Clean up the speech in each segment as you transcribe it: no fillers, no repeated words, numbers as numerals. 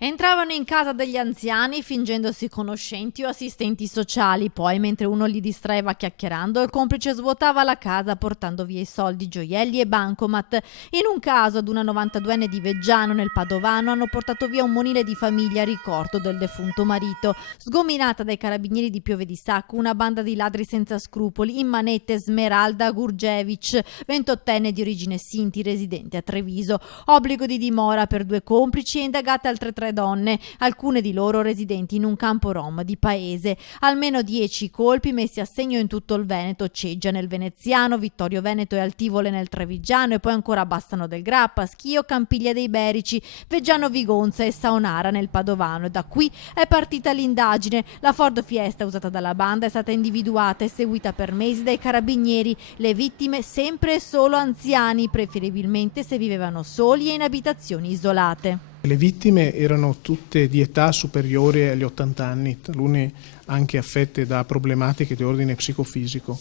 Entravano in casa degli anziani fingendosi conoscenti o assistenti sociali, poi mentre uno li distraeva chiacchierando, il complice svuotava la casa portando via i soldi, gioielli e bancomat. In un caso, ad una 92enne di Veggiano nel Padovano hanno portato via un monile di famiglia a ricordo del defunto marito. Sgominata dai carabinieri di Pieve di Sacco, una banda di ladri senza scrupoli, in manette Smeralda Gurgevic, 28enne di origine Sinti, residente a Treviso. Obbligo di dimora per 2 complici e indagate altre 3 donne, alcune di loro residenti in un campo rom di paese. Almeno 10 colpi messi a segno in tutto il Veneto: Ceggia nel Veneziano, Vittorio Veneto e Altivole nel Trevigiano, e poi ancora Bassano del Grappa, Schio, Campiglia dei Berici, Veggiano Vigonza e Saonara nel Padovano. E da qui è partita l'indagine. La Ford Fiesta usata dalla banda è stata individuata e seguita per mesi dai carabinieri. Le vittime sempre e solo anziani, preferibilmente se vivevano soli e in abitazioni isolate. Le vittime erano tutte di età superiore agli 80 anni, talune anche affette da problematiche di ordine psicofisico.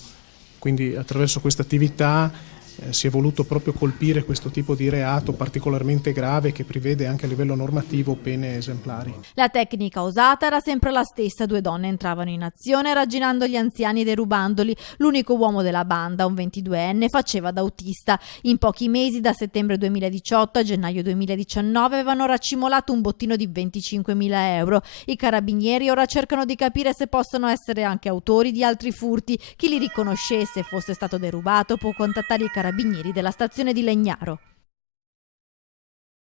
Quindi attraverso questa attività si è voluto proprio colpire questo tipo di reato particolarmente grave che prevede anche a livello normativo pene esemplari. La tecnica usata era sempre la stessa: 2 donne entravano in azione ragginando gli anziani e derubandoli. L'unico uomo della banda, un 22enne, faceva da autista. In pochi mesi, da settembre 2018 a gennaio 2019, avevano raccimolato un bottino di 25.000 euro. I carabinieri ora cercano di capire se possono essere anche autori di altri furti. Chi li riconoscesse e fosse stato derubato può contattare i carabinieri della stazione di Legnaro.